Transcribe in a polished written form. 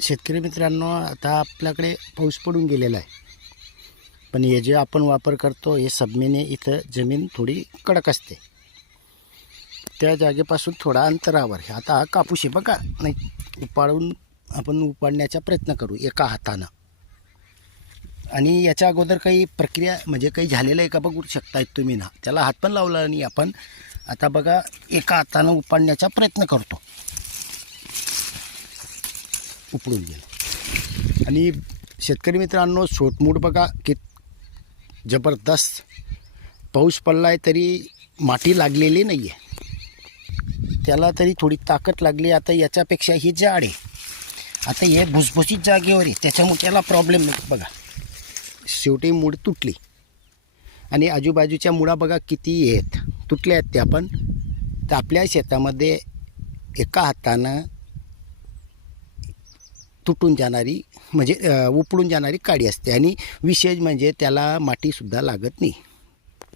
शेतकरी मित्रांनो, आता आपल्याकडे पाऊस पडून गेलेला आहे, पण हे जे आपण वापर करतो हे सबमीने इथं जमीन थोडी कडक असते, त्या जागेपासून थोडा अंतरावर. आता हा कापूस आहे बघा, नाही उपाडून आपण उपाडण्याचा प्रयत्न करू एका हातानं. आणि याच्या अगोदर काही प्रक्रिया म्हणजे काही झालेलं आहे का बघू शकताय तुम्ही ना, त्याला हात पण लावला नाही आपण. आता बघा एका हातानं उपाडण्याचा प्रयत्न करतो, उपडून गेलं. आणि शेतकरी मित्रांनो, सोटमूट बघा की जबरदस्त पाऊस पडला आहे तरी माती लागलेली नाही आहे, त्याला तरी थोडी ताकद लागली. आता याच्यापेक्षा ही जाड आहे, आता हे भुसभुशीत जागेवर आहे, त्याच्यामुळे त्याला प्रॉब्लेम नाही. बघा शेवटी मूड तुटली आणि आजूबाजूच्या मुळा बघा किती आहेत, तुटल्या आहेत त्या. पण तर आपल्या शेतामध्ये एका हातानं तुटून जाणारी म्हणजे उपडून जाणारी काडी असते, आणि विशेष म्हणजे त्याला मातीसुद्धा लागत नाही.